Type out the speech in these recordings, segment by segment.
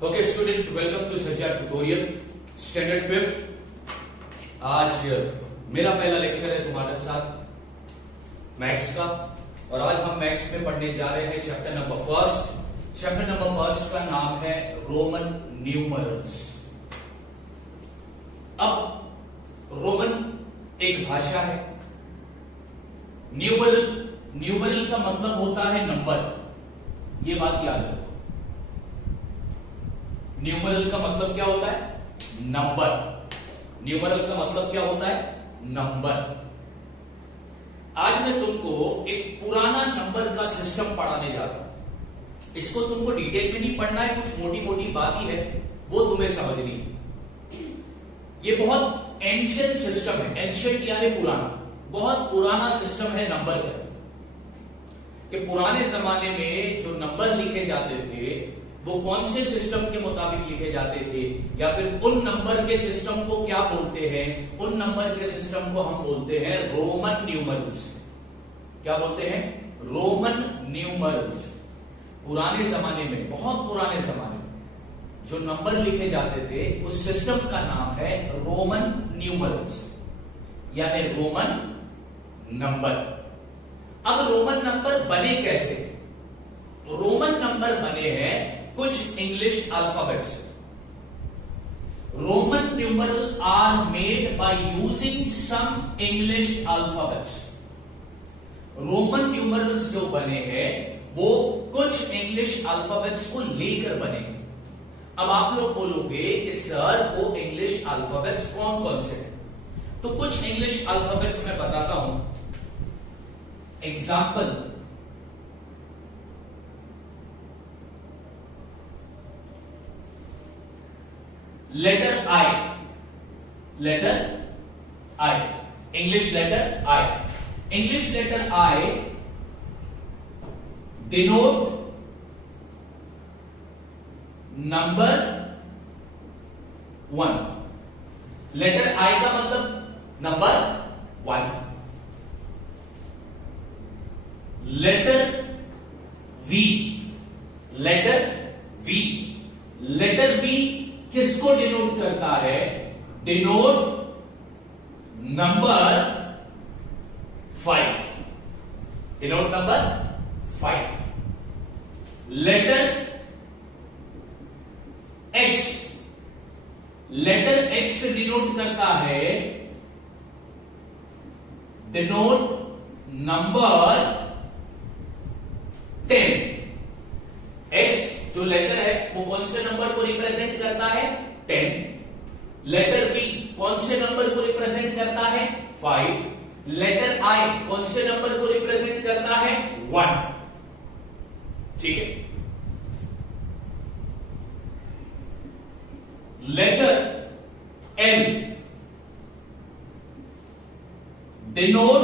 Okay student, welcome to सज्जा tutorial standard 5th। आज मेरा पहला लेक्चर है तुम्हारे साथ मैथ्स का, और आज हम मैथ्स में पढ़ने जा रहे हैं chapter number first. Chapter number first का नाम है रोमन न्यूमरल्स। अब रोमन एक भाषा है। न्यूमरल का मतलब होता है नंबर, ये बात याद रखो। न्यूमरल का मतलब क्या होता है? नंबर। न्यूमरल का मतलब क्या होता है? नंबर। आज मैं तुमको एक पुराना नंबर का सिस्टम पढ़ाने जा रहा हूं। इसको तुमको डिटेल में नहीं पढ़ना है, कुछ मोटी मोटी बात ही है, वो तुम्हें समझनी है। ये बहुत एंशिएंट सिस्टम है। एंशिएंट यानी पुराना, बहुत पुराना सिस्टम है नंबर का। कि पुराने जमाने में जो नंबर लिखे जाते थे वो कौन से सिस्टम के मुताबिक लिखे जाते थे, या फिर उन नंबर के सिस्टम को क्या बोलते हैं? उन नंबर के सिस्टम को हम बोलते हैं रोमन न्यूमरल्स। क्या बोलते हैं? Roman numerals. पुराने जमाने में, बहुत पुराने जमाने में जो नंबर लिखे जाते थे उस सिस्टम का नाम है रोमन न्यूमरल्स, यानी रोमन नंबर। अब रोमन नंबर बने कैसे? रोमन नंबर बने हैं कुछ इंग्लिश अल्फाबेट से। Roman numeral are made by using some English alphabets. Roman numerals जो बने हैं वो कुछ इंग्लिश अल्फाबेट्स को लेकर बने। अब आप लोग बोलोगे कि सर वो इंग्लिश अल्फाबेट्स कौन कौन से हैं? तो कुछ इंग्लिश अल्फाबेट्स मैं बताता हूं। Example, letter I. Letter I, English letter I. English letter I denote number 1। Letter I का मतलब number 1। Letter V, letter V, letter V किसको डिनोट करता है? Denote number 5। Denote number 5। Letter X, letter X denote करता है, denote number 10। X जो letter है वो कौन से नंबर को रिप्रेजेंट करता है? 10। लेटर वी कौन से नंबर को रिप्रेजेंट करता है? 5। लेटर आई कौन से नंबर को रिप्रेजेंट करता है? 1। ठीक है। Letter L denote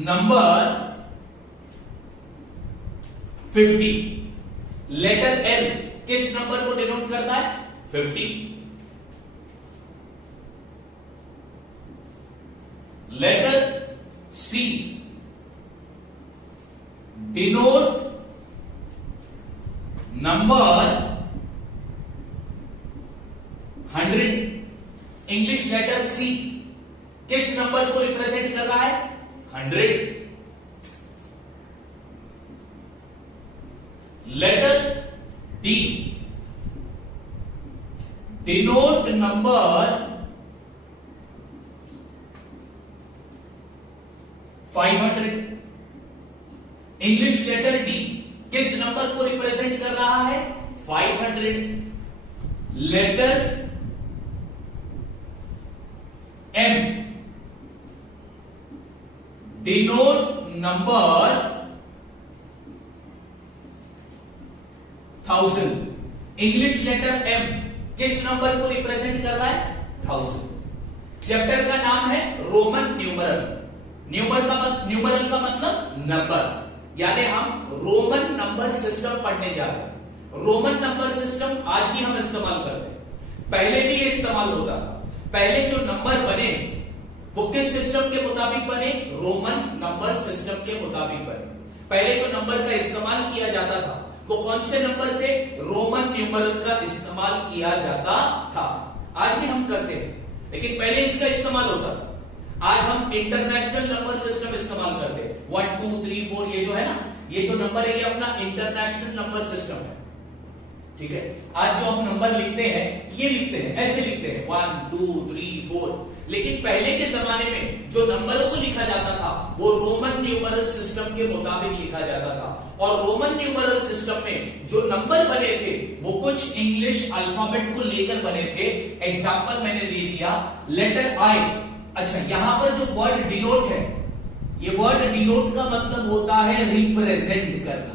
number 50। Letter L किस नंबर को डिनोट करता है? 50। Letter C denote number 100। English letter C किस नंबर को रिप्रेजेंट कर रहा है? 100। Letter D denote number 500। English letter D किस नंबर को रिप्रेजेंट कर रहा है? 500। Letter M denote number 1000। English letter M किस नंबर को रिप्रेजेंट कर रहा है? 1000। चैप्टर का नाम है रोमन न्यूमरल। न्यूमरल का मतलब नंबर, यानी हम रोमन नंबर सिस्टम पढ़ने जा रहे हैं। रोमन नंबर सिस्टम आज भी हम इस्तेमाल करते हैं, पहले भी ये इस्तेमाल होता था। पहले जो नंबर बने वो किस सिस्टम के मुताबिक बने? रोमन नंबर सिस्टम के मुताबिक बने। पहले जो नंबर का इस्तेमाल किया जाता था तो कौन से नंबर थे? रोमन न्यूमरल का इस्तेमाल किया जाता था। आज भी हम करते हैं, लेकिन पहले इसका इस्तेमाल होता था। आज हम इंटरनेशनल नंबर सिस्टम इस्तेमाल करते हैं। 1 2 3 4 ये जो है ना, ये जो नंबर है ये अपना इंटरनेशनल नंबर सिस्टम है, ठीक है। आज जो हम नंबर लिखते हैं ये लिखते हैं, ऐसे लिखते हैं 1 2 3 4। लेकिन पहले के जमाने में जो नंबरों को लिखा जाता था वो रोमन न्यूमरल सिस्टम के मुताबिक लिखा जाता था। और रोमन न्यूमरल सिस्टम में जो नंबर बने थे वो कुछ इंग्लिश अल्फाबेट को लेकर बने थे। एग्जाम्पल मैंने दे दिया, लेटर आई। अच्छा, यहां पर जो वर्ड डिनोट है, ये वर्ड डिनोट का मतलब होता है रिप्रेजेंट करना।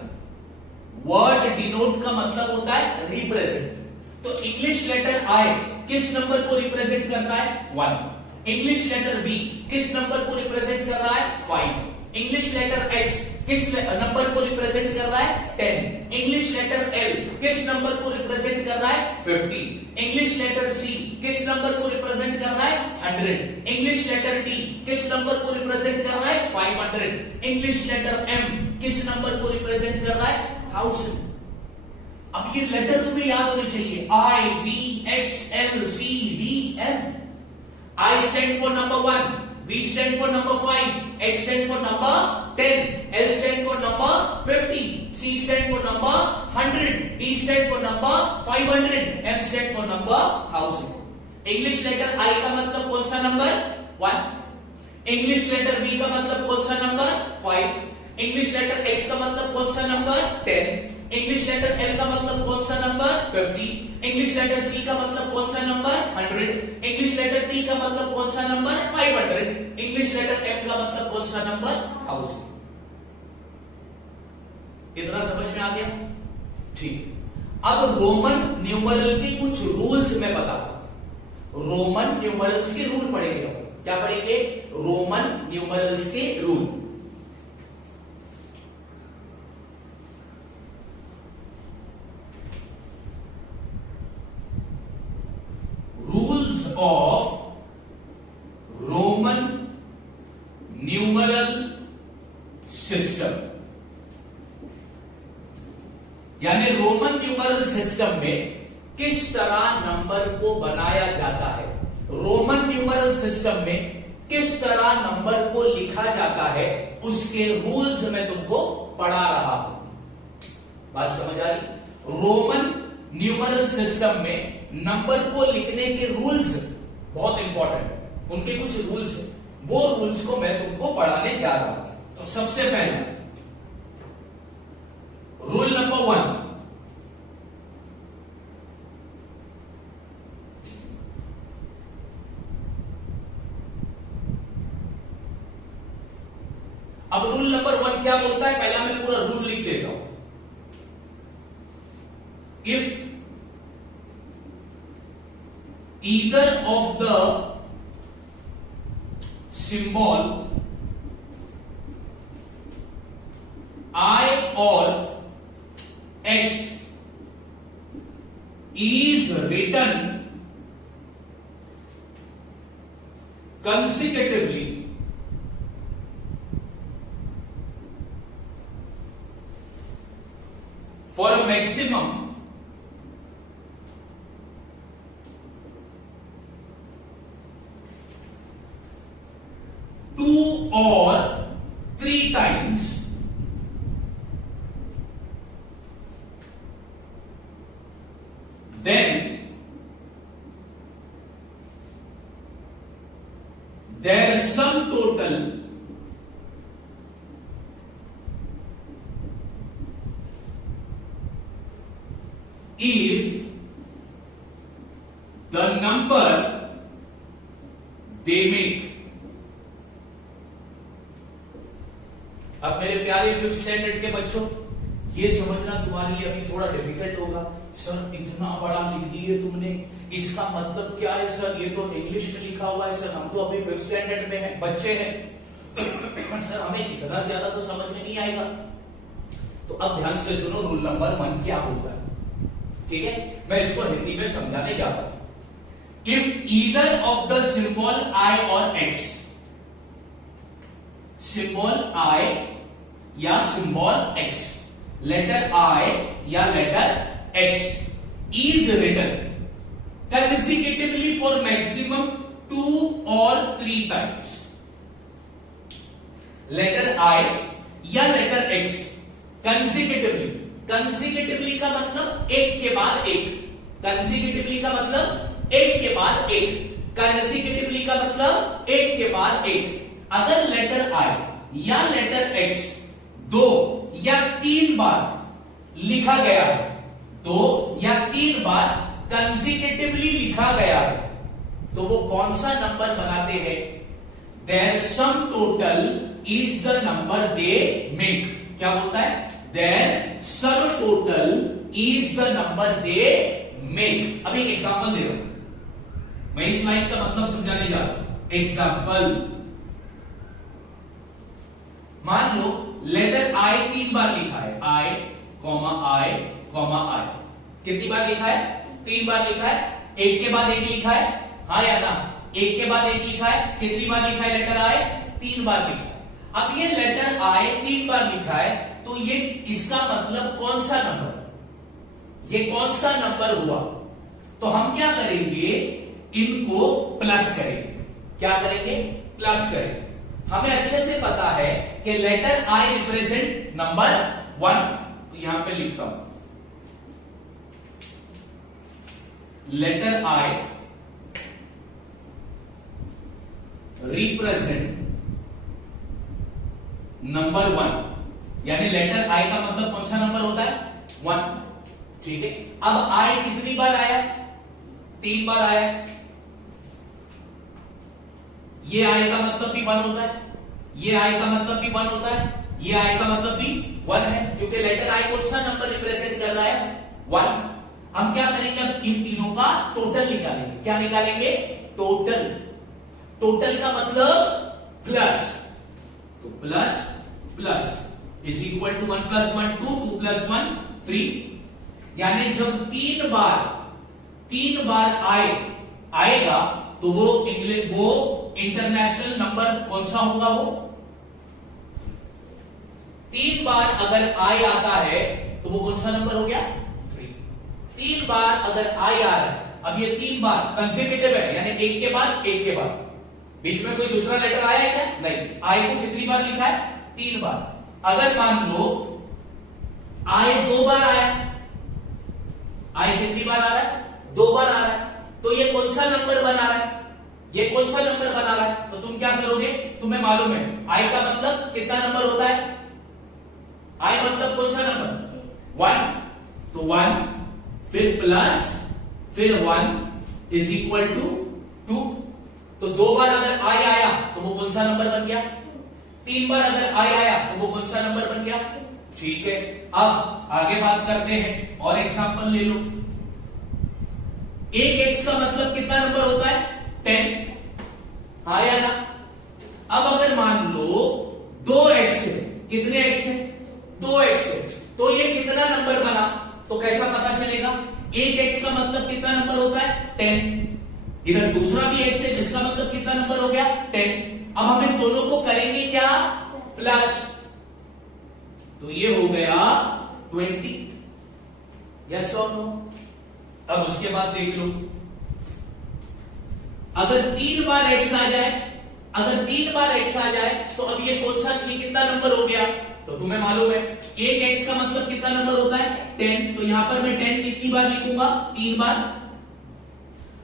वर्ड डिनोट का मतलब होता है रिप्रेजेंट। तो इंग्लिश लेटर आई किस नंबर को रिप्रेजेंट करता है? 1। इंग्लिश लेटर वी किस नंबर को रिप्रेजेंट कर रहा है? 5। इंग्लिश लेटर एक्स किस नंबर को रिप्रेजेंट कर रहा है? 10। इंग्लिश लेटर एल किस नंबर को रिप्रेजेंट कर रहा है? 50। इंग्लिश लेटर सी किस नंबर को रिप्रेजेंट कर रहा है? 100। इंग्लिश लेटर डी किस नंबर को रिप्रेजेंट कर रहा है? 500। इंग्लिश लेटर एम किस नंबर को रिप्रेजेंट कर रहा है? 1000। अब ये लेटर तुम्हें याद होने चाहिए, I V X L C D M. I stand for number 1, V stand for number 5, X stand for number 10, L stand for number 50, C stand for number 100, D stand for number 500, M stand for number 1000. English letter I का मतलब कौन सा number? 1। English letter V का मतलब कौन सा number? 5। English letter X का मतलब कौन सा नंबर? 10। इंग्लिश लेटर L का मतलब कौन सा नंबर? 50। इंग्लिश लेटर C का मतलब कौन सा नंबर? 100। इंग्लिश लेटर T का मतलब कौन सा नंबर? 500। इंग्लिश लेटर M का मतलब कौन सा नंबर? 1000। इतना समझ में आ गया? ठीक। अब रोमन न्यूमरल के कुछ रूल्स मैं बताता हूं। रोमन न्यूमरल्स के रूल पढ़ेंगे हम। क्या पढ़ेंगे? रोमन न्यूमरल्स के rule. Rules of Roman numeral system, यानी रोमन न्यूमरल सिस्टम में किस तरह नंबर को बनाया जाता है, रोमन न्यूमरल सिस्टम में किस तरह नंबर को लिखा जाता है, उसके रूल्स मैं तुमको पढ़ा रहा हूं। बात समझ आ रही? रोमन न्यूमरल सिस्टम में नंबर को लिखने के रूल्स बहुत इंपॉर्टेंट है, उनके कुछ रूल्स है, वो रूल्स को मैं तुमको पढ़ाने जा रहा हूं। तो सबसे पहला रूल नंबर 1, अब रूल नंबर 1 क्या बोलता है? पहला मैं पूरा रूल लिख देता हूं। If either of the symbol I or X is written consecutively for a maximum or 3 times, then their sum total is the number they make। अब मेरे प्यारे 5th स्टैंडर्ड के बच्चों, ये समझना तुम्हारे लिए अभी थोड़ा डिफिकल्ट होगा। सर इतना बड़ा लिख दिए तुमने, इसका मतलब क्या है सर? ये तो इंग्लिश में लिखा हुआ है सर, हम तो अभी 5th स्टैंडर्ड में हैं, बच्चे हैं सर, हमें इतना ज्यादा तो समझ में नहीं आएगा। तो अब ध्यान से सुनो, रूल नंबर 1 क्या बोलता है, ठीक है? मैं इसको हिंदी में समझाने जा रहा हूं। If either of the symbol I और X, सिंबल I या सिंबल X, लेटर आई या letter X is written consecutively for maximum 2 or 3 times. Letter I या लेटर एक्स कंसेक्यूटिवली, कंसेक्यूटिवली का मतलब एक के बाद एक, कंसेक्यूटिवली का मतलब एक के बाद एक, कंसेक्यूटिवली का मतलब एक के बाद एक। अगर लेटर आई या लेटर एक्स 2 या 3 बार लिखा गया है, 2 या 3 बार कंसेक्यूटिवली लिखा गया है, तो वो कौन सा नंबर बनाते हैं? Their sum total is the number they make. क्या बोलता है? Their sum total is the number they make. अब एक एग्जांपल दे रहा हूं, मैं इस लाइन का मतलब समझाने जा रहा हूं। एग्जांपल, मान लो लेटर आई 3 बार लिखा है, आई कॉमा आई कॉमा आई। कितनी बार लिखा है? 3 बार लिखा है। एक के बाद एक लिखा है, हाँ या ना? एक के बाद एक लिखा है। कितनी बार लिखा है लेटर आई? 3 बार लिखा है। अब ये लेटर आई 3 बार लिखा है, तो ये इसका मतलब कौन सा नंबर, ये कौन सा नंबर हुआ? तो हम क्या करेंगे? इनको प्लस करेंगे। क्या करेंगे? प्लस करेंगे। हमें अच्छे से पता है कि लेटर आई रिप्रेजेंट नंबर 1, तो यहां पे लिखता हूं लेटर आई रिप्रेजेंट नंबर 1, यानी लेटर आई का मतलब कौन सा नंबर होता है? 1। ठीक है, अब आई कितनी बार आया? 3 बार आया। ये आई का मतलब भी 1 होता है, ये आई का मतलब भी 1 होता है, ये आई का मतलब भी 1 है, क्योंकि लेटर आई कौन सा नंबर रिप्रेजेंट कर रहा है? 1। हम क्या करेंगे? अब इन तीनों का टोटल निकालेंगे। क्या निकालेंगे? टोटल। टोटल का मतलब प्लस, तो plus plus is equal to 1 + 1 2, 2 + 1 3। यानी जब 3 बार आएगा तो वो इंटरनेशनल नंबर कौन सा होगा? वो 3 बार अगर आई आता है तो वो कौन सा नंबर हो गया? 3। 3 बार अगर आई आ रहा है, अब ये 3 बार कंसेक्यूटिव है, यानी एक के बाद एक के बाद, बीच में कोई दूसरा लेटर आया है क्या? नहीं। आई को कितनी बार लिखा है? 3 बार। अगर मान लो आई 2 बार आया, आई कितनी बार आ रहा है? 2 बार आ रहा है, तो ये कौन सा नंबर बना रहा है? ये कौन सा नंबर बना रहा है? तो तुम क्या करोगे? तुम्हें मालूम है आई का मतलब कितना नंबर होता है? आई मतलब कौन सा नंबर? 1। तो 1 फिर प्लस फिर 1 इज इक्वल टू 2। तो 2 बार अगर आई आया तो वो कौन सा नंबर बन गया? 3 बार अगर आई आया तो वो कौन सा नंबर बन गया? ठीक है, अब आगे बात करते हैं और एग्जांपल ले लो। एक एक्स का मतलब कितना नंबर होता है? 10। आया ना? अब अगर मान लो 2 एक्स है, कितने एक्स है? 2 एक्स है, तो ये कितना नंबर बना? तो कैसा पता चलेगा? एक एक्स का मतलब कितना नंबर होता है? 10। इधर दूसरा भी एक्स है, जिसका मतलब कितना नंबर हो गया? 10। अब हम इन दोनों को करेंगे क्या? प्लस, तो ये हो गया 20। यस और नो? अब उसके बाद देख लो, अगर 3 बार एक्स आ जाए, अगर 3 बार एक्स आ जाए तो अब ये कौन सा, ये कितना नंबर हो गया? तो तुम्हें मालूम है एक एक्स का मतलब कितना नंबर होता है? 10। तो यहां पर मैं 10 कितनी बार लिखूंगा? 3 बार।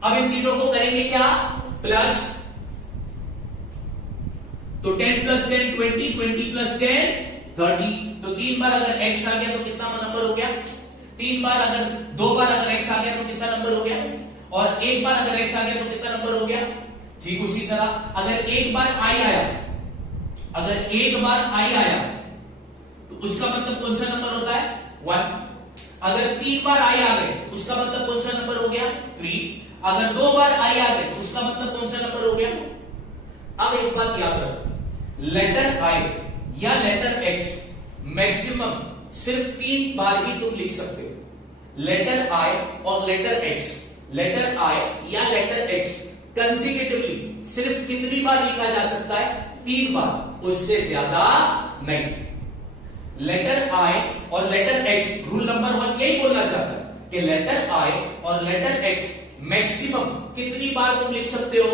अब इन तीनों को करेंगे क्या? प्लस, तो 10 + 10 20, 20 + 10 30। तो 3 बार अगर x आ गया तो कितना नंबर हो गया? 3 बार अगर 2 बार अगर x आ गया तो कितना नंबर हो गया? और 1 बार अगर x आ गया तो कितना नंबर हो गया? ठीक उसी तरह अगर 1 बार i आया, अगर 1 बार i आया तो उसका मतलब कौन सा नंबर होता है? 1। अगर 3 बार i आ गए तो उसका मतलब कौन सा नंबर हो गया? 3। अगर 2 बार i आ गए तो उसका मतलब कौन सा नंबर हो गया? अब एक बात याद रखो, लेटर आई या लेटर एक्स मैक्सिमम सिर्फ 3 बार ही तुम लिख सकते हो। लेटर आई और लेटर एक्स, लेटर आई या लेटर एक्स कंसेक्यूटिवली सिर्फ कितनी बार लिखा जा सकता है? 3 बार, उससे ज्यादा नहीं। लेटर आई और लेटर एक्स, रूल नंबर 1 यही बोलना चाहता है कि लेटर आई और लेटर एक्स मैक्सिमम कितनी बार तुम लिख सकते हो?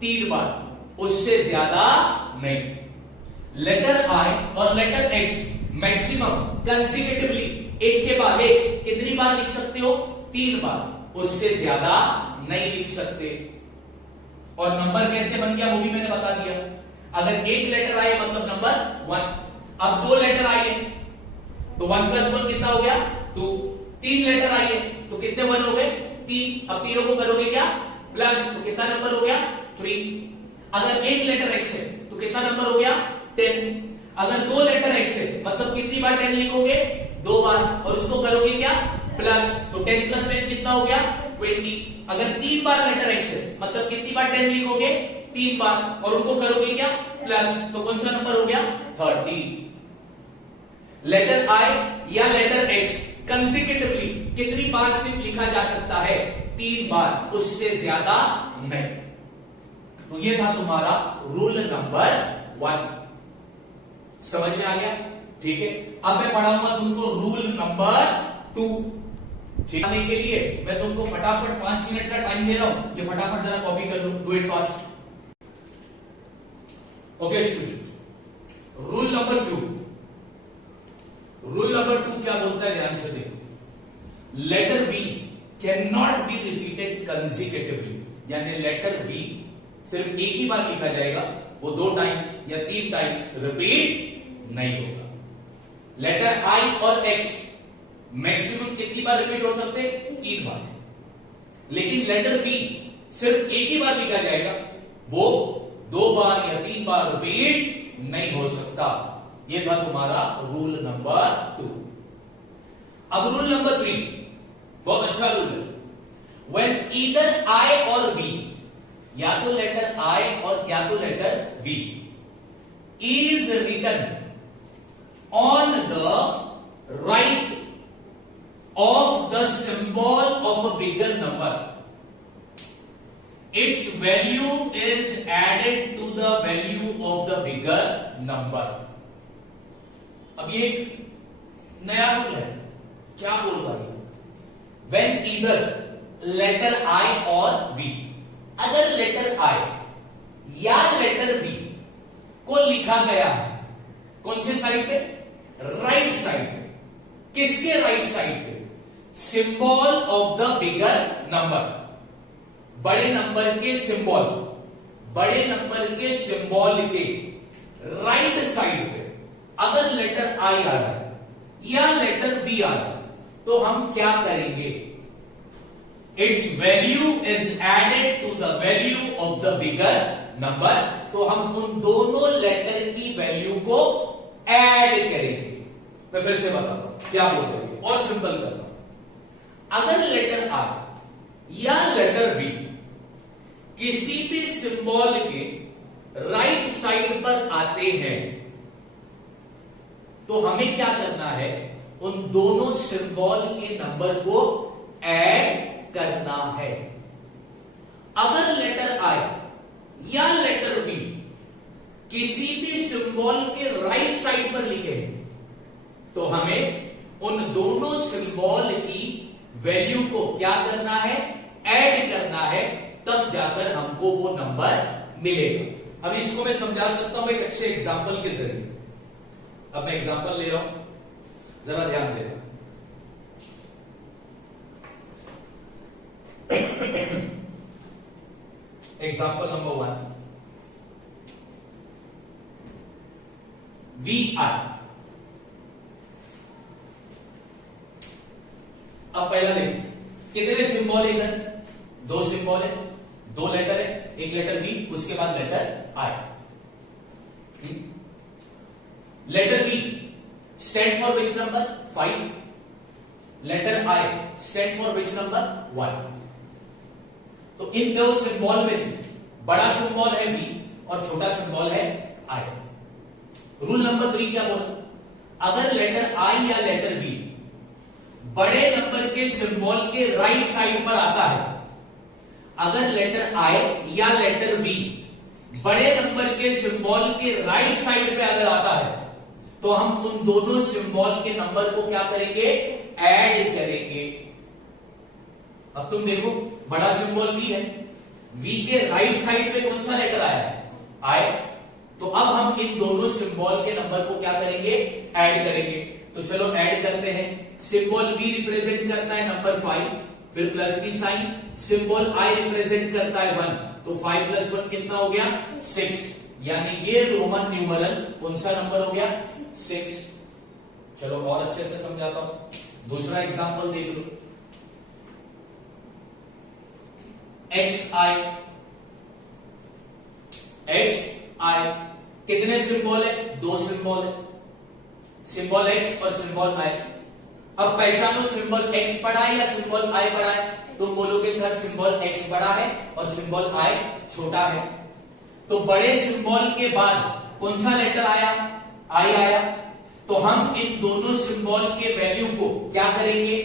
3 बार, उससे ज्यादा नहीं। लेटर आई और लेटर एक्स मैक्सिमम कंसेक्यूटिवली, एक के बाद एक कितनी बार लिख सकते हो? 3 बार, उससे ज्यादा नहीं लिख सकते। और नंबर कैसे बन गया वो भी मैंने बता दिया। अगर एक लेटर आए मतलब नंबर 1, अब 2 लेटर आए तो 1 + 1 कितना हो गया? 2। 3 लेटर आए तो कितने 1 हो गए? 3। अब तीनों को करोगे क्या? प्लस, तो कितना नंबर हो गया? 3। अगर एक लेटर एक्स है तो कितना नंबर हो गया? 10। अगर 2 लेटर एक्स है मतलब कितनी बार 10 लिखोगे? 2 बार, और उसको करोगे क्या? प्लस, तो 10 + 10 कितना हो गया? 20। अगर 3 बार लेटर एक्स है मतलब कितनी बार 10 लिखोगे? 3 बार, और उनको करोगे क्या? प्लस, तो कौन सा नंबर हो गया? 30। लेटर आई या लेटर एक्स कंसेक्यूटिवली कितनी बार सिर्फ लिखा जा सकता है? 3 बार, उससे ज्यादा नहीं। तो ये था तुम्हारा रूल नंबर 1। समझ में आ गया? ठीक है। अब मैं पढ़ाऊंगा तुमको रूल नंबर 2। सीखने के लिए मैं तुमको फटाफट 5 मिनट का टाइम दे रहा हूं, ये फटाफट जरा कॉपी कर लो, do it fast. Okay student, rule number 2। Rule number 2 क्या बोलता है? ध्यान से देखो। Letter V can not be repeated consecutively, यानी लेटर वी सिर्फ एक ही बार लिखा जाएगा, वो 2 टाइम या 3 टाइम रिपीट नहीं होगा। लेटर आई और एक्स मैक्सिमम कितनी बार रिपीट हो सकते? 3 बार। लेकिन लेटर बी सिर्फ एक ही बार लिखा जाएगा, वो 2 बार या 3 बार रिपीट नहीं हो सकता। ये था तुम्हारा रूल नंबर 2। अब रूल नंबर 3 बहुत अच्छा रूल है। When either I or V, या तो लेटर I और या तो letter V is written on the right of the symbol of a bigger number, its value is added to the value of the bigger number. अब ये एक नया rule है, क्या बोल रहा है? When either letter I or V, अगर लेटर I या लेटर V को लिखा गया है कौन से साइड पे? राइट साइड पे। किसके राइट साइड पे? Symbol of the bigger number, बड़े नंबर के सिंबल, बड़े नंबर के सिंबल के राइट साइड पे अगर लेटर I आ रहा है या लेटर V आ रहा है तो हम क्या करेंगे? Its value is added to the value of the bigger number, तो हम उन दोनों लेटर की वैल्यू को ऐड करेंगे। मैं फिर से बताता हूं क्या बोल रहे हैं और सिंपल करता हूं। अगर लेटर I या लेटर V किसी भी सिंबल के राइट साइड पर आते हैं तो हमें क्या करना है? उन दोनों सिंबल के नंबर को ऐड करना है। अगर लेटर I या लेटर V किसी भी सिंबल के राइट साइड पर लिखे तो हमें उन दोनों सिंबल की वैल्यू को क्या करना है? ऐड करना है, तब जाकर हमको वो नंबर मिलेगा। अब इसको मैं समझा सकता हूं एक अच्छे एग्जाम्पल के जरिए। अब मैं एग्जाम्पल ले रहा हूं, जरा ध्यान देना। Example number 1, VI। अब पहला देखिए कितने सिंबल है इधर? 2 सिंबल है, 2 लेटर है, एक लेटर V, उसके बाद letter I। Letter V stand for which number? 5। Letter I stand for which number? 1। तो इन 2 सिंबल में से बड़ा सिंबल है V और छोटा सिंबल है I। रूल नंबर 3 क्या बोला? अगर लेटर I या लेटर V बड़े नंबर के सिंबल के राइट साइड पर आता है, अगर लेटर I या लेटर V बड़े नंबर के सिंबल के राइट साइड पे अगर आता है तो हम उन दोनों सिंबल के नंबर को क्या करेंगे, ऐड करेंगे। अब तुम देखो बड़ा सिंबल V है, V के राइट साइड पे कौन सा लेटर आया है, I। तो अब हम इन दोनों सिंबल के नंबर को क्या करेंगे, ऐड करेंगे। तो चलो ऐड करते हैं। सिंबल V रिप्रेजेंट करता है नंबर 5, फिर प्लस की साइन। सिंबल I रिप्रेजेंट करता है 1, तो 5 प्लस 1 कितना हो गया, 6। यानी ये रोमन न्यूमरल कौन सा नंबर हो गया, 6। चलो और अच्छे से समझाता हूं, दूसरा एग्जांपल देख लो। XI कितने सिंबल है, 2 सिंबल है, सिंबल X और सिंबल I। अब पहचानो सिंबल X बड़ा है या सिंबल I बड़ा है। तुम बोलोगे सर सिंबल X बड़ा है और सिंबल I छोटा है। तो बड़े सिंबल के बाद कौन सा लेटर आया, I आया। तो हम इन दोनों सिंबल के वैल्यू को क्या करेंगे,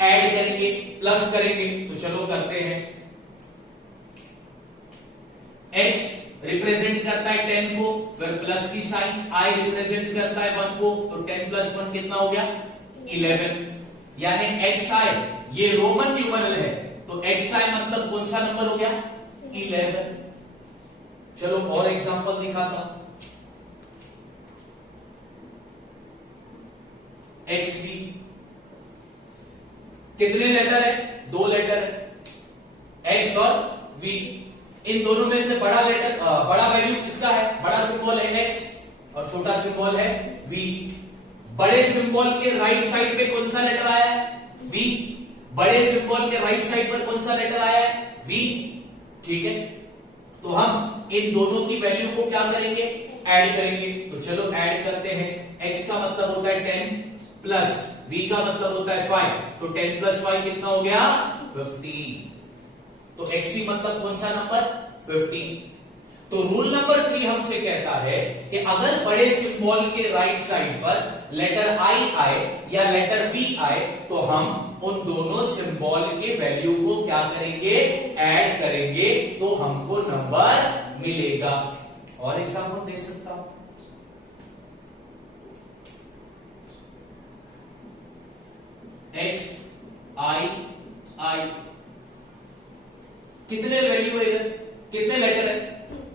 ऐड करेंगे, प्लस करेंगे। तो चलो करते हैं। X रिप्रेजेंट करता है 10 को, फिर प्लस की साइन। I रिप्रेजेंट करता है 1 को, तो 10 प्लस 1 कितना हो गया, 11। यानी XI ये रोमन न्यूमरल है, तो XI मतलब कौन सा नंबर हो गया, 11। चलो और एग्जांपल दिखाता हूं। XV कितने लेटर है, 2 लेटर है, X और V। इन दोनों में से बड़ा लेटर, बड़ा वैल्यू किसका है, बड़ा सिंबल है X और छोटा सिंबल है V। बड़े सिंबल के राइट साइड पे कौन सा लेटर आया है, V। बड़े सिंबल के राइट साइड पर कौन सा लेटर आया है, V। ठीक है, तो हम इन दोनों की वैल्यू को क्या करेंगे, ऐड करेंगे। तो चलो ऐड करते हैं। X का मतलब होता है 10 प्लस V का मतलब होता है 5, तो 10 प्लस 5 कितना हो गया, 15। तो XV मतलब कौन सा नंबर, 15। तो रूल नंबर 3 हमसे कहता है कि अगर बड़े सिंबल के राइट साइड पर लेटर I आए या लेटर V आए, तो हम उन दोनों सिंबल के वैल्यू को क्या करेंगे, ऐड करेंगे, तो हमको नंबर मिलेगा। और एग्जांपल दे सकता हूं। XI कितने वैल्यू है इधर, कितने लेटर है,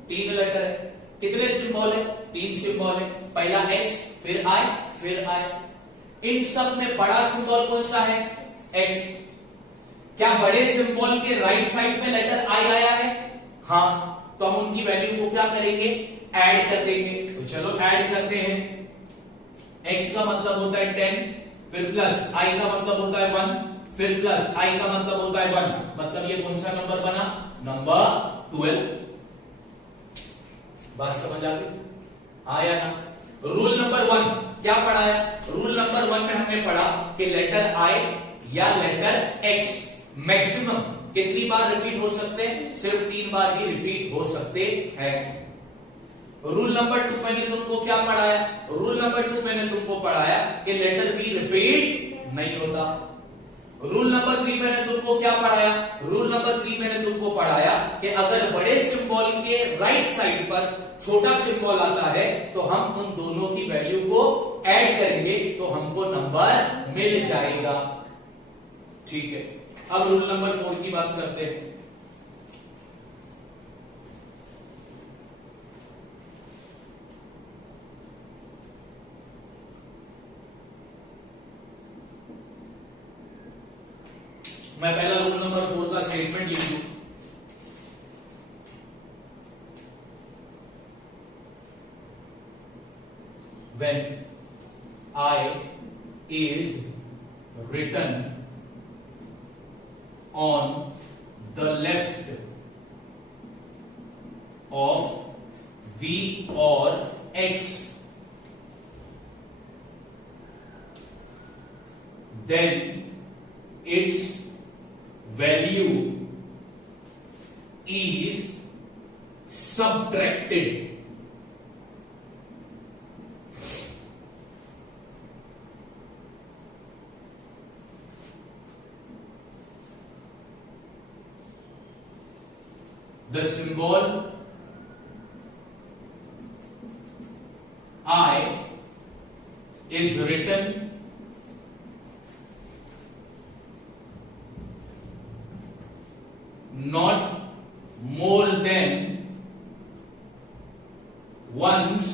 3 लेटर है। कितने सिंबल है, 3 सिंबल है। पहला X, फिर I, फिर I। इन सब में बड़ा सिंबल कौन सा है, X। क्या बड़े सिंबल के राइट साइड में लेटर I आया है, हाँ। तो हम उनकी वैल्यू को क्या करेंगे, ऐड कर देंगे। तो चलो ऐड करते हैं। X का मतलब होता है 10, फिर प्लस I का मतलब होता है 1, फिर प्लस I का मतलब होता है 1, मतलब ये कौन सा नंबर बना, नंबर 12। बात समझ आ गई, आया ना। रूल नंबर 1 क्या पढ़ाया, रूल नंबर 1 में हमने पढ़ा कि लेटर I या लेटर X मैक्सिमम कितनी बार रिपीट हो सकते हैं, सिर्फ 3 बार ही रिपीट हो सकते हैं। रूल नंबर 2 मैंने तुमको क्या पढ़ाया, रूल नंबर 2 मैंने तुमको पढ़ाया कि लेटर B रिपीट नहीं होता। रूल नंबर 3 मैंने तुमको क्या पढ़ाया, रूल नंबर 3 मैंने तुमको पढ़ाया कि अगर बड़े सिंबल के राइट साइड पर छोटा सिंबल आता है, तो हम उन दोनों की वैल्यू को ऐड करेंगे, तो हमको नंबर मिल जाएगा। ठीक है, अब रूल नंबर 4 की बात करते हैं। मैं पहला रूल नंबर 4 का स्टेटमेंट लिख दूं। When I is written on the left of V or X, then its value is subtracted the symbol I is written not more than once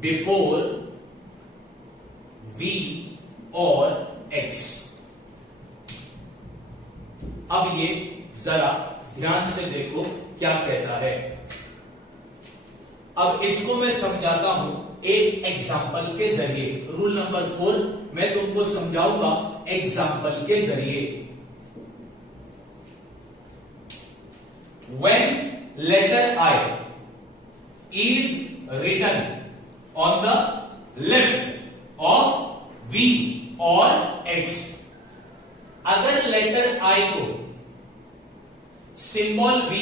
before v और x। अब ये जरा ध्यान से देखो क्या कहता है। अब इसको मैं समझाता हूं एक एग्जाम्पल के जरिए। रूल नंबर 4 मैं तुमको समझाऊंगा एग्जाम्पल के जरिए। When letter I is written on the left of V or X, अगर लेटर I को सिंबल V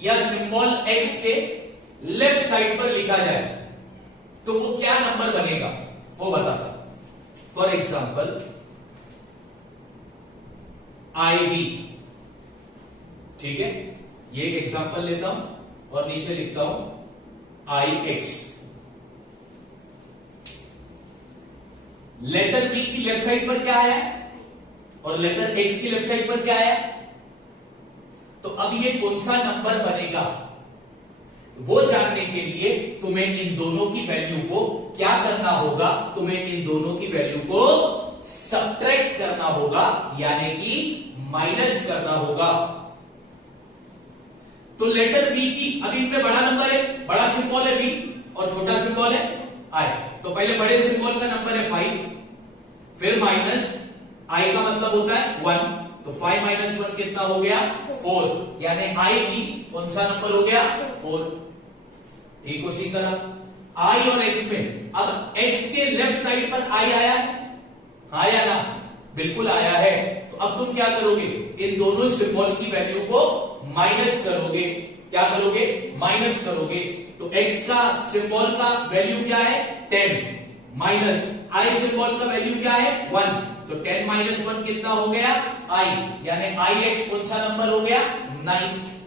या सिंबल X के लेफ्ट साइड पर लिखा जाए तो वो क्या नंबर बनेगा वो बताता। फॉर एग्जाम्पल IV, ठीक है, ये एक एग्जाम्पल लेता हूं और नीचे लिखता हूं IX। लेटर V की लेफ्ट साइड पर क्या आया और लेटर X की लेफ्ट साइड पर क्या आया, तो अब ये कौन सा नंबर बनेगा वो जानने के लिए तुम्हें इन दोनों की वैल्यू को क्या करना होगा, तुम्हें इन दोनों की वैल्यू को सब्ट्रैक्ट करना होगा, यानी कि माइनस करना होगा। तो लेटर बी की, अभी इनमें बड़ा नंबर है, बड़ा सिंबल है बी और छोटा सिंबल है आई। तो पहले बड़े सिंबल का नंबर है 5, फिर माइनस आई का मतलब होता है 1, तो 5 माइनस 1 कितना हो गया 4, यानी आई की कौन सा नंबर हो गया 4। ठीक, उसी तरह आई और एक्स में, अब एक्स के लेफ्ट साइड पर आई आया है, आया ना, बिल्कुल आया है। तो अब तुम क्या करोगे, इन दोनों सिंबल की वैल्यू को माइनस करोगे। क्या करोगे, माइनस करोगे। तो एक्स का सिंबल का वैल्यू क्या है 10, माइनस आई सिंबल का वैल्यू क्या है 1, तो 10 माइनस 1 कितना हो गया आई, यानी आई एक्स कौन सा नंबर हो गया 9।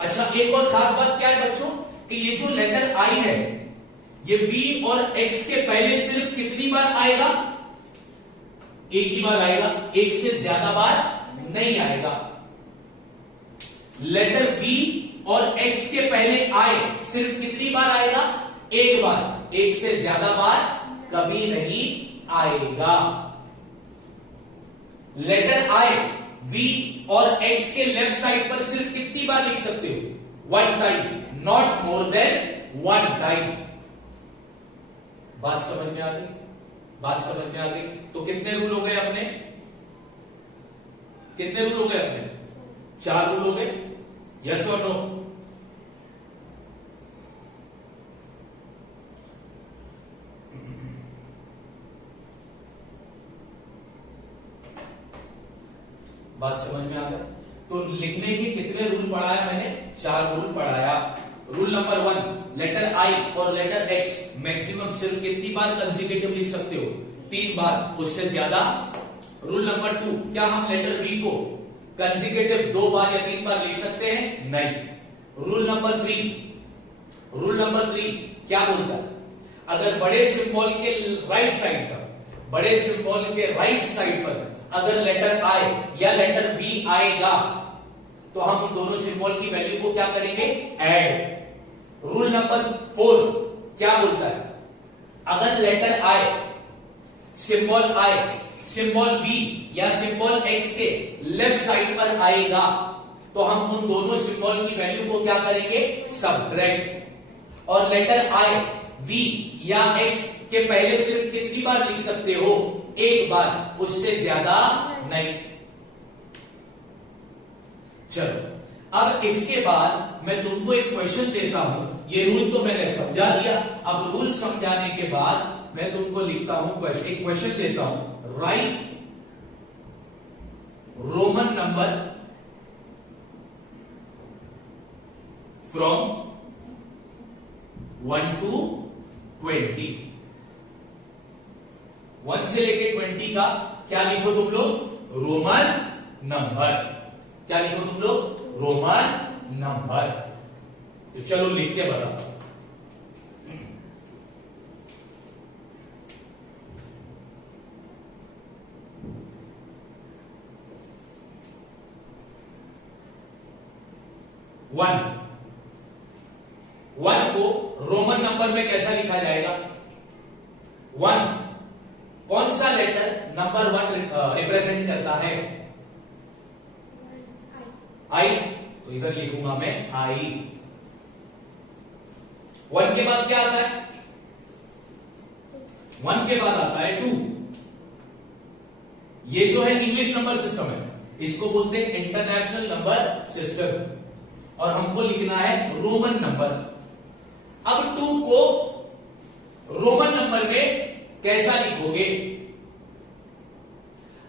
अच्छा, एक और खास बात क्या है बच्चों कि ये जो लेटर आई है ये V और X के पहले सिर्फ कितनी बार आएगा, एक ही बार आएगा, एक से ज्यादा बार नहीं आएगा। लेटर V और X के पहले आए सिर्फ कितनी बार आएगा, एक बार, एक से ज्यादा बार कभी नहीं आएगा। लेटर I V और X के लेफ्ट साइड पर सिर्फ कितनी बार लिख सकते हो, 1 time, not more than 1 time. बात समझ में आ गई, बात समझ में आ गई। तो कितने रूल हो गए अपने, कितने रूल हो गए अपने, 4 रूल हो गए, यस और नो। बात समझ में आ गई। तो लिखने के कितने रूल पढ़ाया मैंने, 4 रूल पढ़ाया। रूल नंबर 1, लेटर आई और लेटर एक्स मैक्सिमम सिर्फ कितनी बार कंसेक्यूटिव लिख सकते हो, 3 बार, उससे ज्यादा। रूल नंबर 2, क्या हम लेटर वी को कंसेक्यूटिव 2 बार या 3 बार लिख सकते हैं, नहीं। रूल नंबर 3, रूल नंबर 3 क्या बोलता है, अगर बड़े सिंबल के राइट साइड पर, बड़े सिंबल के राइट साइड पर अगर लेटर आई या लेटर वी आएगा तो हम उन दोनों सिंबल की वैल्यू को क्या करेंगे, ऐड। रूल नंबर 4 क्या बोलता है, अगर letter I, symbol I, symbol V या सिंबल एक्स के लेफ्ट साइड पर आएगा तो हम उन दोनों सिंबल की वैल्यू को क्या करेंगे, सब्ट्रैक्ट। और लेटर आई, वी या एक्स के पहले सिर्फ कितनी बार लिख सकते हो, एक बार, उससे ज्यादा नहीं। चलो, अब इसके बाद मैं तुमको एक क्वेश्चन देता हूं। ये रूल तो मैंने समझा दिया, अब रूल समझाने के बाद मैं तुमको लिखता हूं एक क्वेश्चन देता हूं। Right Roman number from 1 to 20, 1 से लेके 20 का क्या लिखो तुम लोग, रोमन नंबर। क्या लिखो तुम लोग, रोमन नंबर। तो चलो लिख के बताओ। 1। 1 को रोमन नंबर में कैसा लिखा जाएगा? 1 कौन सा लेटर नंबर 1 रिप्रेजेंट करता है? आई। तो इधर लिखूंगा मैं आई। 1 के बाद क्या आता है? 1 के बाद आता है 2। ये जो है इंग्लिश नंबर सिस्टम है, इसको बोलते हैं इंटरनेशनल नंबर सिस्टम, और हमको लिखना है रोमन नंबर। अब 2 को रोमन नंबर में कैसा लिखोगे?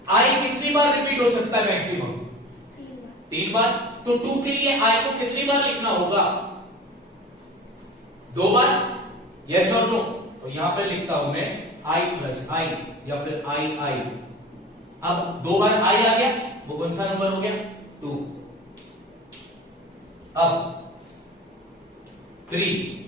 आई कितनी बार रिपीट हो सकता है? मैक्सिमम 3 बार। तो 2 के लिए आई को कितनी बार लिखना होगा? 2 बार। यस और नो? तो यहां पे लिखता हूं मैं आई प्लस आई, या फिर आई आई। अब 2 बार आई आ गया, वो कौन सा नंबर हो गया? 2। अब 3।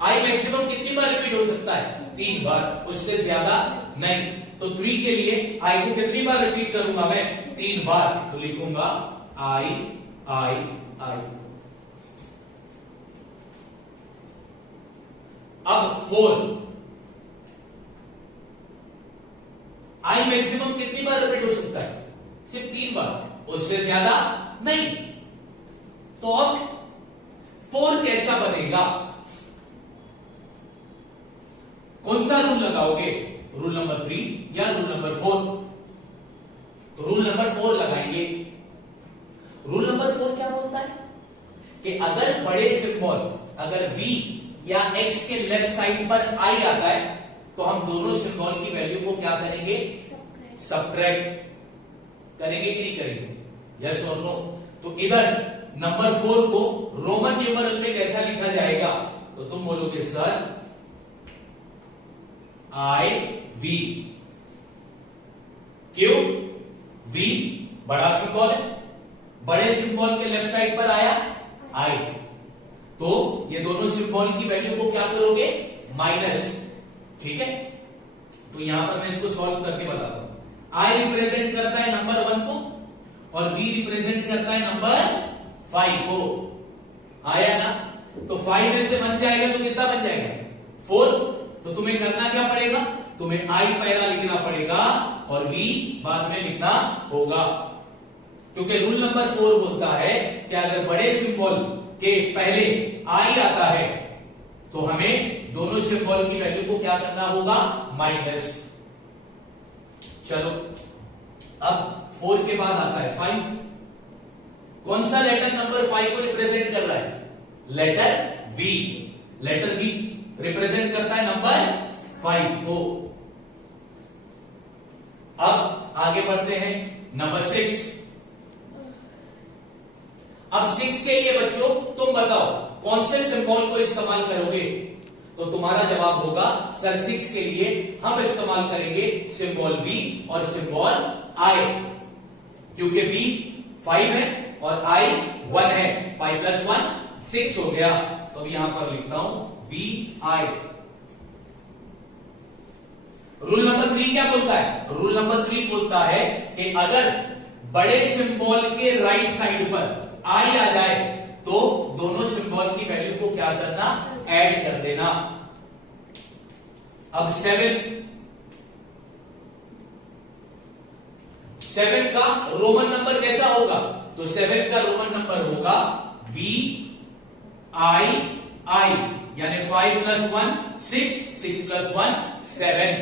आई मैक्सिमम कितनी बार रिपीट हो सकता है? 3 बार, उससे ज्यादा नहीं। तो 3 के लिए आई को कितनी बार रिपीट करूंगा मैं? 3 बार। तो लिखूंगा आई आई आई। अब 4। आई मैक्सिमम कितनी बार रिपीट हो सकता है? सिर्फ 3 बार, उससे ज्यादा नहीं। तो अब 4 कैसा बनेगा? कौन सा रूल लगाओगे? रूल नंबर 3 या रूल नंबर 4? तो रूल नंबर 4 लगाएंगे। रूल नंबर 4 क्या बोलता है कि अगर बड़े सिंबल, अगर V या X के लेफ्ट साइड पर I आता है, तो हम दोनों सिंबल की वैल्यू को क्या करेंगे? सबट्रैक्ट करेंगे कि नहीं करेंगे? यस और नो? तो इधर नंबर 4 को रोमन न्यूमरल में कैसा लिखा जाएगा? तो तुम बोलोगे सर आई वी। क्यों? V बड़ा सिंबल है, बड़े सिंबल के लेफ्ट साइड पर आया I, तो ये दोनों सिंबल की वैल्यू को क्या करोगे? माइनस। ठीक है, तो यहां पर मैं इसको सॉल्व करके बताता हूं। I रिप्रेजेंट करता है नंबर 1 को, और V रिप्रेजेंट करता है नंबर 5 को। आया ना? तो 5 में से 1 जाएगा तो कितना बन जाएगा? 4। तो तुम्हें करना क्या पड़ेगा? तुम्हें I पहला लिखना पड़ेगा और V बाद में लिखना होगा, क्योंकि रूल नंबर 4 बोलता है कि अगर बड़े सिंबल के पहले I आता है तो हमें दोनों सिंबल की वैल्यू को क्या करना होगा? माइनस। चलो, अब 4 के बाद आता है 5। कौन सा लेटर नंबर 5 को रिप्रेजेंट कर रहा है? Letter V। Letter V represent करता है नंबर 5 को। अब आगे बढ़ते हैं नंबर 6। अब 6 के लिए बच्चों तुम बताओ कौन से सिंबल को इस्तेमाल करोगे? तो तुम्हारा जवाब होगा सर 6 के लिए हम इस्तेमाल करेंगे सिंबल V और सिंबल I, क्योंकि V 5 है और I 1 है। 5 + 1 6 हो गया। तो यहां पर लिखता हूं VI। रूल नंबर 3 क्या बोलता है? रूल नंबर 3 बोलता है कि अगर बड़े सिंबल के राइट साइड पर I आ जाए तो दोनों सिंबल की वैल्यू को क्या करना? ऐड कर देना। अब 7 का रोमन नंबर कैसा होगा? तो 7 का रोमन नंबर होगा VI I, यानी 5 + 1 6, 6 + 1 7।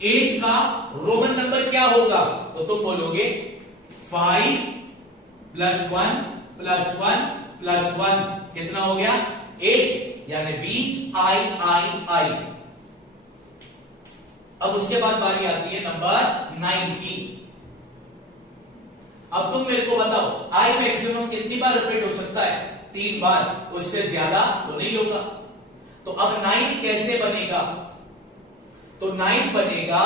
8 का रोमन नंबर क्या होगा? तो तुम बोलोगे 5 + 1 + 1 + 1 कितना हो गया? 8, यानी VI। अब उसके बाद बारी आती है नंबर 9 की। अब तुम मेरे को बताओ I मैक्सिमम कितनी बार रिपीट हो सकता है? 3 बार, उससे ज्यादा तो नहीं होगा। तो अब 9 कैसे बनेगा? तो 9 बनेगा,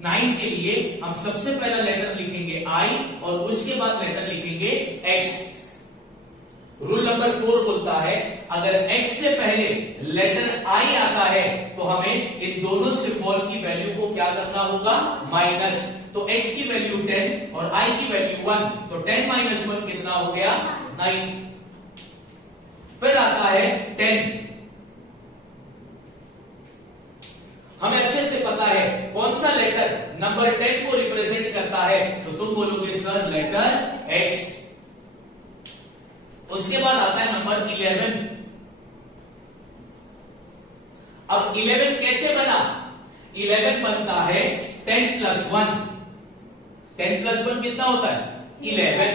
9 के लिए हम सबसे पहला लेटर लिखेंगे I और उसके बाद लेटर लिखेंगे X। रूल नंबर 4 बोलता है अगर x से पहले लेटर I आता है तो हमें इन दोनों सिंबल की वैल्यू को क्या करना होगा, माइनस। तो x की वैल्यू 10 और I की वैल्यू 1, तो 10 माइनस 1 कितना हो गया, 9। फिर आता है 10। हमें अच्छे से पता है कौन सा लेटर नंबर 10 को रिप्रेजेंट करता है, तो तुम बोलोगे सर लेटर x। उसके बाद आता है नंबर 11। अब 11 कैसे बना, 11 बनता है 10 प्लस 1। 10 प्लस 1 कितना होता है, 11,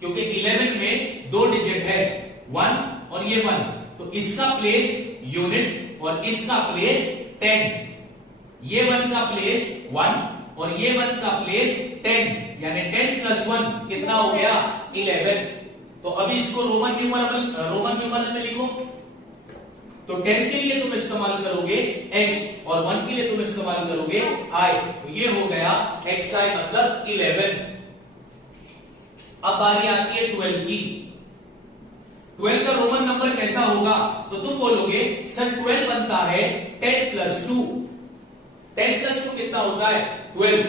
क्योंकि 11 में 2 डिजिट है, 1 और ये 1, तो इसका प्लेस यूनिट और इसका प्लेस 10। ये 1 का प्लेस 1 और ये 1 का प्लेस 10, यानी 10 प्लस 1 कितना हो गया, 11। तो अभी इसको रोमन न्यूमरल में लिखो। तो 10 के लिए तुम इस्तेमाल करोगे x और 1 के लिए तुम इस्तेमाल करोगे i, तो ये हो गया xi मतलब 11। अब बारी आती है 12 की। 12 का रोमन नंबर कैसा होगा, तो तुम बोलोगे सर 12 बनता है 10 प्लस 2। 10 प्लस 2 कितना होता है, 12।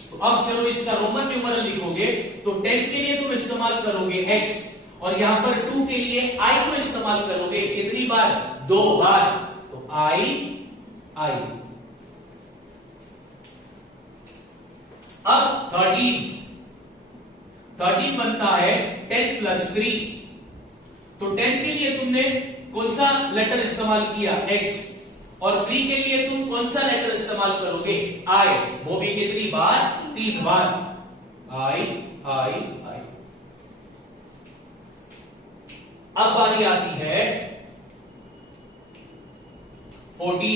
तो अब चलो इसका रोमन न्यूमरल लिखोगे, तो 10 के लिए तुम इस्तेमाल करोगे x और यहां पर 2 के लिए i को इस्तेमाल करोगे, कितनी बार, 2 बार, तो i। अब 13 बनता है 10 प्लस 3। तो 10 के लिए तुमने कौन सा लेटर इस्तेमाल किया, x, और 3 के लिए तुम कौन सा लेटर इस्तेमाल करोगे, i, वो भी कितनी बार, 3 बार, i। अब बारी आती है 14।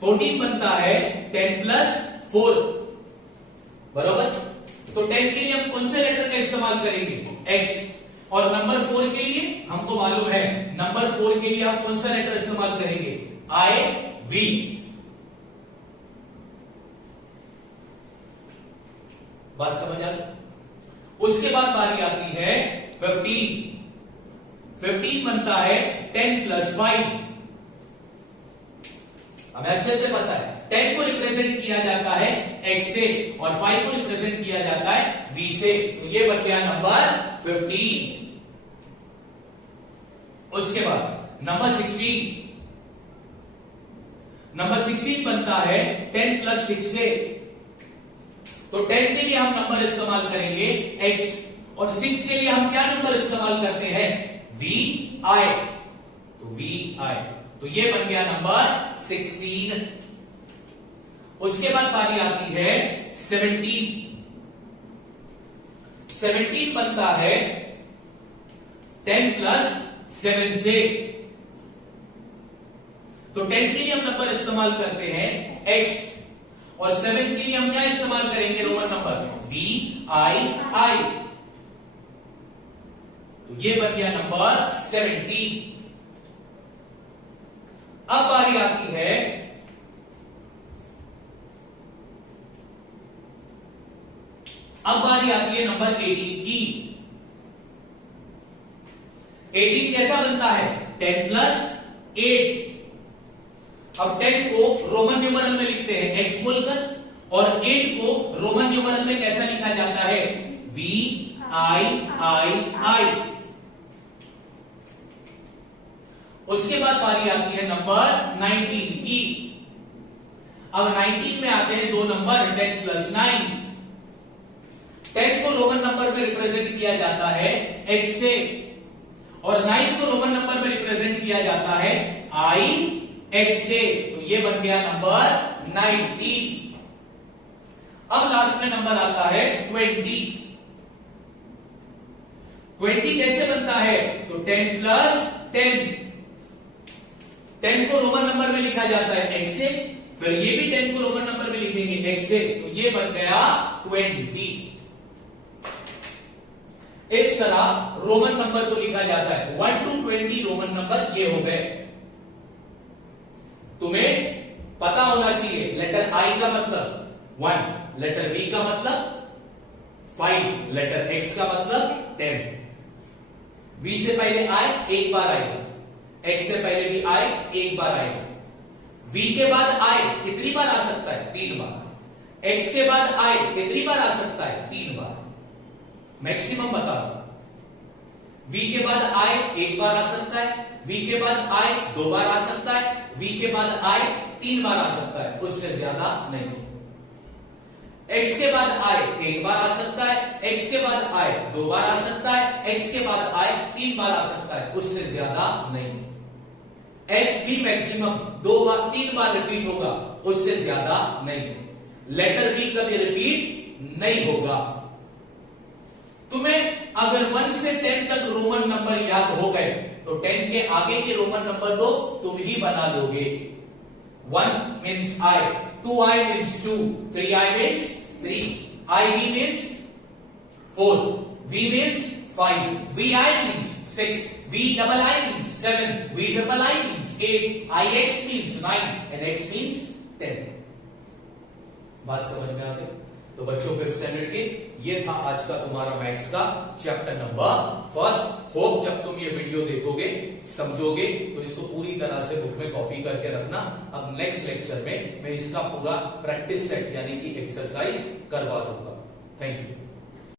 14 बनता है 10 प्लस 4, बराबर। तो 10 के लिए हम कौन से लेटर का इस्तेमाल करेंगे, x, और नंबर 4 के लिए हमको मालूम है, नंबर 4 के लिए हम कौन सा लेटर इस्तेमाल करेंगे, IV। बात समझ आ गई। उसके बाद बारी आती है 15। 15 बनता है 10 प्लस 5। हमें अच्छे से पता है 10 को रिप्रेजेंट किया जाता है x से और 5 को रिप्रेजेंट किया जाता है v से, तो ये बन गया नंबर 15। उसके बाद नंबर 16। नंबर 16 बनता है 10 प्लस 6 से। तो 10 के लिए हम नंबर इस्तेमाल करेंगे x और 6 के लिए हम क्या नंबर इस्तेमाल करते हैं, vi, तो vi, तो ये बन गया नंबर 16। उसके बाद बारी आती है 17। 17 बनता है 10 प्लस 7 से। तो 10 के लिए हम नंबर इस्तेमाल करते हैं x और 7 के लिए हम क्या इस्तेमाल करेंगे, रोमन नंबर vi। तो ये बन गया नंबर 17। अब बारी आती है नंबर 18 की। 18 कैसा बनता है, 10 प्लस 8। अब 10 को रोमन न्यूमरल में लिखते हैं x बोलकर, और 8 को रोमन न्यूमरल में कैसा लिखा जाता है, vi। उसके बाद बारी आती है नंबर 19 की। अब 19 में आते हैं दो नंबर 10 प्लस 9। 10 को रोमन नंबर में रिप्रेजेंट किया जाता है x से और 9 को रोमन नंबर में रिप्रेजेंट किया जाता है x से, तो ये बन गया नंबर 19। अब लास्ट में नंबर आता है 20। 20 कैसे बनता है, तो 10 प्लस 10। 10 को रोमन नंबर में लिखा जाता है x से, फिर ये भी 10 को रोमन नंबर में लिखेंगे x से, तो ये बन गया 20। इस तरह रोमन नंबर को लिखा जाता है 1 to 20 रोमन नंबर ये हो गए। तुम्हें पता होना चाहिए लेटर I का मतलब 1, लेटर V का मतलब 5, लेटर X का मतलब 10। v से पहले आए एक बार आएगा, x से पहले भी आए एक बार आएगा, v के बाद आए कितनी बार आ सकता है? 3 बार। x के बाद आए कितनी बार आ सकता है? 3 बार। मैक्सिमम बता दो। v के बाद आए एक बार आ सकता है, v के बाद आए 2 बार आ सकता है, v के बाद आए 3 बार आ सकता है, उससे ज्यादा नहीं। x के बाद आए एक बार आ सकता है, x के बाद आए 2 बार आ सकता है, x के बाद आए 3 बार आ सकता है, उससे ज्यादा नहीं। x भी मैक्सिमम 2 बार 3 बार रिपीट होगा, उससे ज्यादा नहीं। लेटर b कभी रिपीट नहीं होगा। तुम्हें अगर 1 से 10 तक रोमन नंबर याद हो गए तो 10 के आगे के रोमन नंबर तो तुम ही बना लोगे। 1 means I, 2I means 2, 3I means 3, IV means 4, V means 5, VI means 6, VII means 7, VII means 8, IX means 9 and X means 10। बात समझ में आ गई? तो बच्चों 5th स्टैंडर्ड के ये था आज का तुम्हारा मैथ्स का चैप्टर नंबर 1। होप जब तुम ये वीडियो देखोगे समझोगे तो इसको पूरी तरह से बुक में कॉपी करके रखना। अब नेक्स्ट लेक्चर में मैं इसका पूरा प्रैक्टिस सेट यानी कि एक्सरसाइज करवा दूंगा। Thank you.